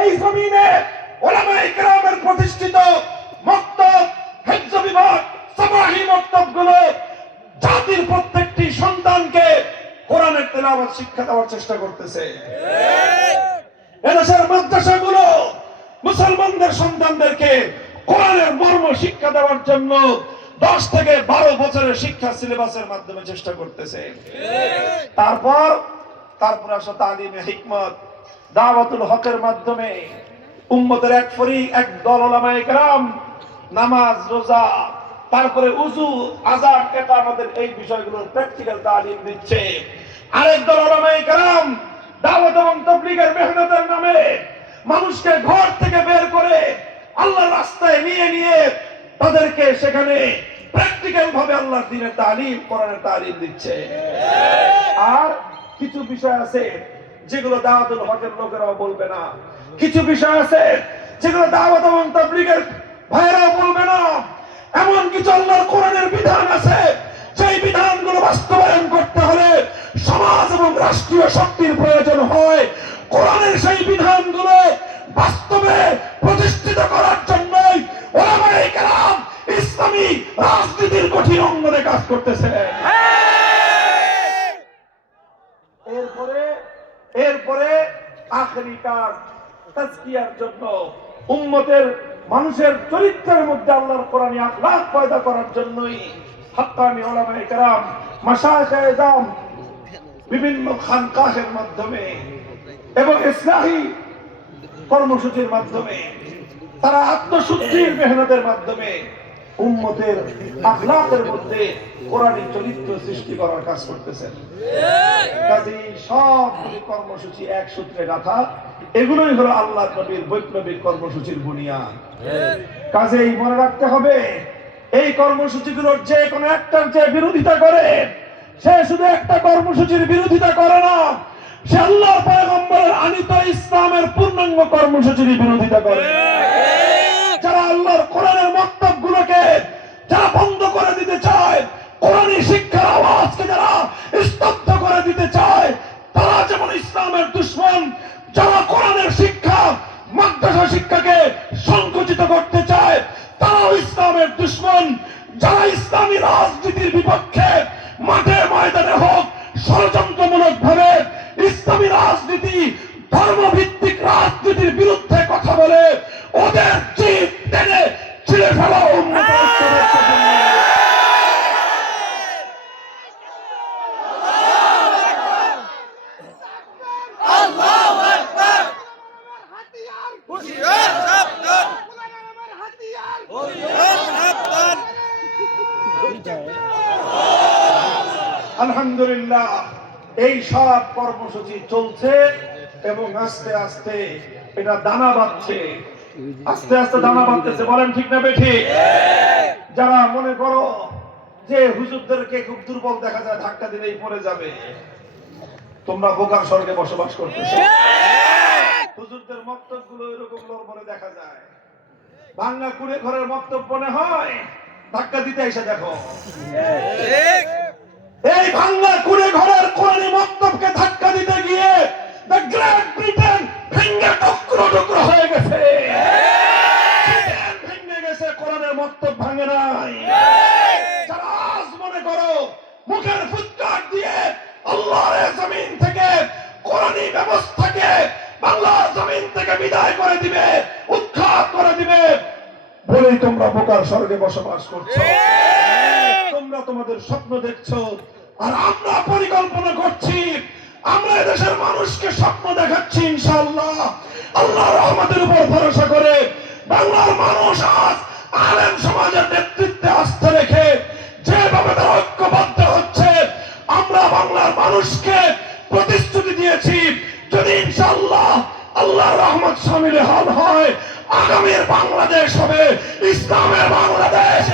এই জমিনে উলামায়ে কেরামের প্রতিষ্ঠিত মক্তব, হিফজ বিভাগ, সামাহি মক্তবগুলো জাতির প্রত্যেকটি সন্তানকে কোরআনের তেলাওয়াত শিক্ষা দেওয়ার চেষ্টা করতেছে। এদেশের মাদ্রাসাগুলো মুসলমানদের সন্তানদেরকে কোরআনের মর্ম শিক্ষা দেওয়ার জন্য 10 থেকে 12 বছরের শিক্ষা সিলেবাসের মাধ্যমে চেষ্টা করতেছে। তারপর আসো তালিমে হিকমত, দাওয়াতুল হকের মাধ্যমে উম্মতের এক ফরিক, এক দল উলামায়ে কেরাম নামাজ, রোজা, তারপরে উযু, আযান, ইকামতের এই বিষয়গুলোর প্র্যাকটিক্যাল তালিম দিচ্ছে। আরেক দল উলামায়ে কেরাম দাওয়াত এবং তাবলীগের মেহনতের নামে মানুষকে ঘর থেকে বের করে আল্লাহর রাস্তায় নিয়ে তাদেরকে সেখানে প্র্যাকটিক্যাল ভাবে আল্লাহর দ্বীনের তালিম, কোরআনের তালিম দিচ্ছে। আর কিছু বিষয় আছে যেগুলো দাওয়াতুল হকের লোকেরাও বলবে না, কিছু বিষয় আছে যেগুলো দাওয়াত এবং তাবলীগের ভাইরাও বলবে না। এমন কিছু আল্লাহর কোরআনের বিধান আছে সেই বিধানগুলো বাস্তবায়ন করতে হলে সমাজ এবং রাষ্ট্রীয় শক্তির প্রয়োজন হয়। কোরআনের সেই বিধানগুলো বাস্তবে প্রতিষ্ঠিত করার জন্যই উলামায়ে কেরাম ইসলামী রাজনীতির কঠিন অঙ্গনে কাজ করতেছে। এরপরে আখেরি কাজ তাজকিয়ার জন্য উম্মতের মানুষের চরিত্রের মধ্যে আল্লাহর কোরআনী আখলাক পয়দা করার জন্যই হাক্কানি উলামায়ে কেরাম, মাশায়েখে ইজম বিভিন্ন খানকাহের মাধ্যমে এবং ইসলাহি কর্মসূচির মাধ্যমে, তারা আত্মশুদ্ধির মেহনতের মাধ্যমে উম্মতের আখলাকের মধ্যে কোরআনী চরিত্র সৃষ্টি করার কাজ করতেছেন। কাজেই সবগুলি কর্মসূচি এক সূত্রে গাঁথা। এগুলোই হলো আল্লাহর নবীর বৈপ্লবিক কর্মসূচির বুনিয়াদ। কাজেই মনে রাখতে হবে, এই কর্মসূচিগুলোর যে কোনো একটার যে বিরোধিতা করে, সে শুধু একটা কর্মসূচির বিরোধিতা করে না, সে আল্লাহর পয়গম্বরের আনিত ইসলামের পূর্ণাঙ্গ কর্মসূচির বিরোধিতা করে। যারা আল্লাহর কোরআনের মক্তবগুলোকে যারা বন্ধ করে দিতে চায়, কোরআনী শিক্ষার আওয়াজকে যারা স্তব্ধ করে দিতে চায়, তারা যেমন ইসলামের দুশমন। যারা কোরআনের শিক্ষা, মাদ্রাসা শিক্ষাকে সংকুচিত করতে চায়, তারাও ইসলামের দুশমন। যারা ইসলামী রাজনীতির বিপক্ষে মাঠে ময়দানে হোক ষড়যন্ত্রমূলক ভাবে ইসলামী রাজনীতি, ধর্মভিত্তিক রাজনীতির বিরুদ্ধে কথা বলে, ওদের জিভ টেনে ছিঁড়ে ফেলা আলহামদুলিল্লাহ। এই সব কর্মসূচি চলছে এবং আস্তে আস্তে এটা দানা বাঁধছে, আস্তে আস্তে দানা বাঁধতেছে। বলেন ঠিক না বেঠিক? যারা মনে করো যে হুজুরদেরকে খুব দুর্বল দেখা যায়, ধাক্কা দিলেই পড়ে যাবে, তোমরা বোকার স্বর্গে বসবাস করতেছো। হুজুরদের মক্তবগুলো এরকম লড়বড়ে দেখা যায়, ভাঙ্গা কুড়ে ঘরের মক্তব মনে হয়, ধাক্কা দিতে এসে দেখো এই ভাঙ্গা কুড়ে ঘরের কোরআনী মক্তবকে ধাক্কা দিতে গিয়ে দ্য গ্রেট ব্রিটেন ভেঙে টুকরো টুকরো হয়ে গেছে। ভেঙে গেছে, কোরআনের মক্তব ভাঙে নাই। যারা আজ মনে করো মুখের ফুৎকার দিয়ে আল্লাহর জমিন থেকে কোরআনী ব্যবস্থাকে বাংলার জমিন থেকে বিদায় করে দিবে, উৎখাত করে দিবে বলেই তোমরা বোকার স্বর্গে বসবাস করছো। তোমরা তোমাদের স্বপ্ন দেখছো, আর আমরা পরিকল্পনা করছি। আমরা এদেশের মানুষকে স্বপ্ন দেখাচ্ছি ইনশাআল্লাহ, আল্লাহর রহমতের উপর ভরসা করে। বাংলার মানুষ আজ আলেম সমাজের নেতৃত্বে আস্থা রেখে যেভাবে তারা ঐক্যবদ্ধ হচ্ছে, আমরা বাংলার মানুষকে প্রতিশ্রুতি দিয়েছি, যদি ইনশাআল্লাহ আল্লাহর রহমত শামিল হয়, আগামীর বাংলাদেশ হবে ইসলামের বাংলাদেশ।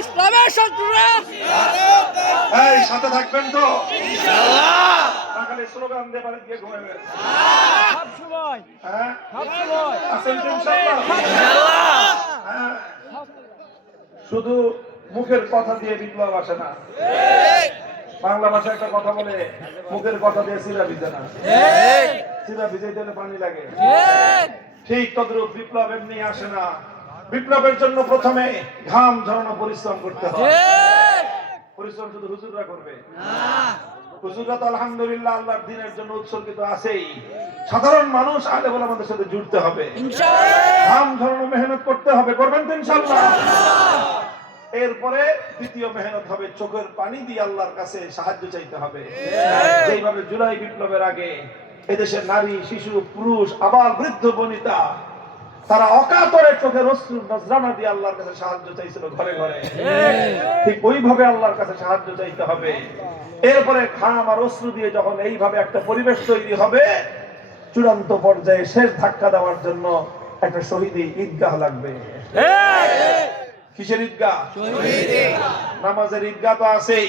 ইসলামের শত্রুরা এই সাথে থাকবেন তো ইনশাআল্লাহ। সকালে স্লোগান দিয়ে বাড়ি গিয়ে ঘুমাবেন সব সময় হ্যাঁ সব সময় আছেন তো ইনশাআল্লাহ। ইনশাআল্লাহ। হ্যাঁ, শুধু মুখের কথা দিয়ে বিপ্লব আসে না। বাংলা ভাষায় একটা কথা বলে, মুখের কথা দিয়ে চিরা ভিজে না, চিরা ভিজাইতে হলে পানি লাগে। ঠিক তদ্রূপ বিপ্লব এমনি আসে না। বিপ্লবের জন্য প্রথমে ঘাম ঝরানো পরিশ্রম করতে হয়। পরিশ্রম শুধু হুজুররা করবে হুজুররা তো আলহামদুলিল্লাহ আল্লাহর দ্বীনের জন্য উৎসর্গিত আছেই। সাধারণ মানুষ আলে বলে আমাদের সাথে জুড়তে হবে, ঘাম ঝরানো মেহনত করতে হবে। করবেন তো ইনশাআল্লাহ? এরপরে দ্বিতীয় মেহনত হবে চোখের পানি দিয়ে আল্লাহর কাছে সাহায্য চাইতে হবে। যেইভাবে জুলাই বিপ্লবের আগে এদেশের নারী, শিশু, পুরুষ, আবার বৃদ্ধ বনিতা তারা অকাতরে চোখের অশ্রু নজরানা দিয়ে আল্লাহর কাছে সাহায্য চাইছিল ঘরে ঘরে, ঠিক ওইভাবে আল্লাহর কাছে সাহায্য চাইতে হবে। এরপরে ঘাম আর অশ্রু দিয়ে যখন এইভাবে একটা পরিবেশ তৈরি হবে, চূড়ান্ত পর্যায়ে শেষ ধাক্কা দেওয়ার জন্য একটা শহীদি ঈদগাহ লাগবে। কিসের ঈদগাহ? নামাজের ঈদগাহ তো আছেই,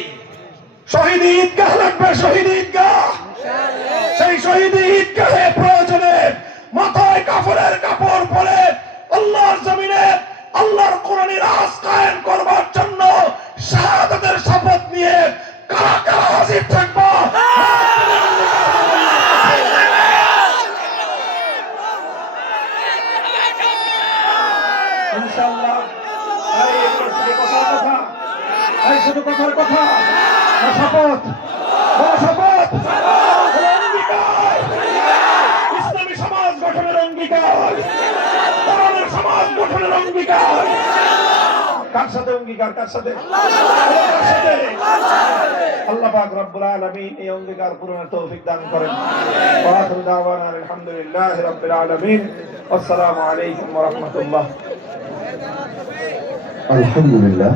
শহীদি ঈদগাহ লাগবে। শহীদি ঈদগাহ, সেই শহীদি ঈদগাহে প্রয়োজনে মাথায় কাফনের কাপড় পরে আল্লাহর জমিনে আল্লাহর কোরআনের রাজ কায়েম করবার জন্য শাহাদাতের শপথ নিয়ে কারা কারা হাজির থাকবো? ইনশাআল্লাহ। শুধু কথার কথা না, শপথ, শপথ, অঙ্গীকার, ইসলামী সমাজ গঠনের অঙ্গীকার, কোরআনের সমাজ গঠনের অঙ্গীকার। কার সাথে অঙ্গীকার? কার সাথে? আল্লাহ পাক রব্বুল আলামিন এই অঙ্গীকার পূরণের তৌফিক দান করেন। ওয়া আখিরু দাওয়ানা আলহামদুলিল্লাহি রাব্বিল আলামিন। আসসালামু আলাইকুম ওয়া রাহমাতুল্লাহ। আলহামদুলিল্লাহ।